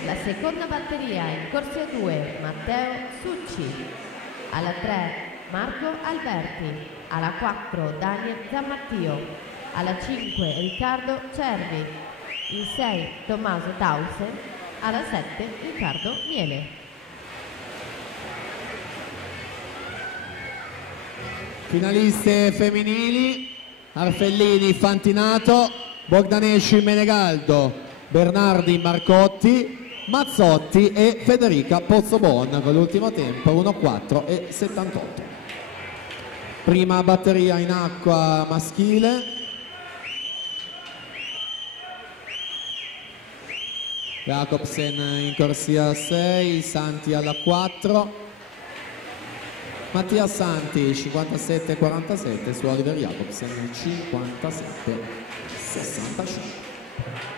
per la seconda batteria in corsia 2 Matteo Succi, alla 3 Marco Alberti, alla 4 Daniel Zammattio, alla 5 Riccardo Cervi, in 6 Tommaso Tausen, alla 7 Riccardo Miele. Finaliste femminili: Arfellini Fantinato, Bogdanesci Menegaldo, Bernardi Marcotti, Mazzotti e Federica Pozzobon con l'ultimo tempo 1:4 e 78. Prima batteria in acqua maschile. Jacobsen in corsia 6, Santi alla 4. Mattia Santi 57-47 su Oliver Jacobsen 57-65.